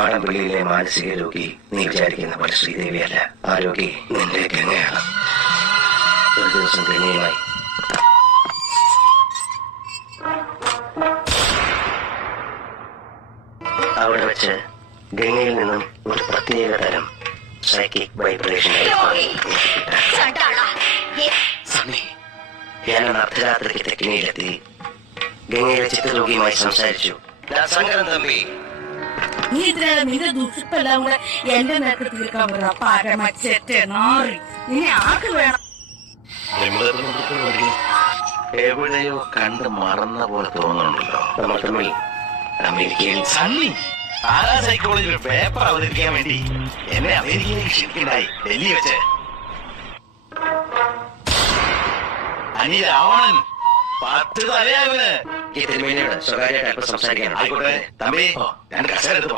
പാടംപള്ളിയിലെ മാനസിക രോഗി നീ വിചാരിക്കുന്ന പോലെ ശ്രീദേവിയല്ല. ആ രോഗി നിന്റെ ഗംഗയാണ്. ഒരു ദിവസം ഗംഗയുമായി അവിടെ വെച്ച് ഗംഗയിൽ നിന്നും ഒരു പ്രത്യേക തരം സൈക്കിക് വൈബ്രേഷൻ ഞാൻ അർദ്ധരാത്രിക്ക് തെക്കിനിയിലെത്തി ഗംഗയിലെ ചിത്രരോഗിയുമായി സംസാരിച്ചു. ശങ്കരൻ തമ്പി, നീ ഇതിനകം നിന്റെ ദുഷിപ്പെല്ലാം കൂടെ എന്റെ നേരത്തെ തീർക്കാൻ പറ്റുന്ന പരമച്ചേറ്റ നാറി. നീ ആർക്ക് വേണം? എവിടെയോ കണ്ട് മറന്ന പോലെ തോന്നുന്നുണ്ടല്ലോ. നമ്മൾ തമ്മിൽ അമേരിക്കയിൽ സണ്ണി ആരാ സൈക്കോളജിയിൽ പേപ്പർ അവതരിപ്പിക്കാൻ വേണ്ടി എന്നെ അമേരിക്കയിലേക്ക് ക്ഷണിക്കണ്ടായി. ഡൽഹി വെച്ച് അനി രാവണൻ 10 തലയാകുന്നത്. ഈ തിരുമേനിയോട് സ്വകാര്യമായിട്ട് അല്പം സംസാരിക്കാനുണ്ട്. ആയിക്കോട്ടെ തമ്പി, ഞാൻ കസേര എടുത്ത്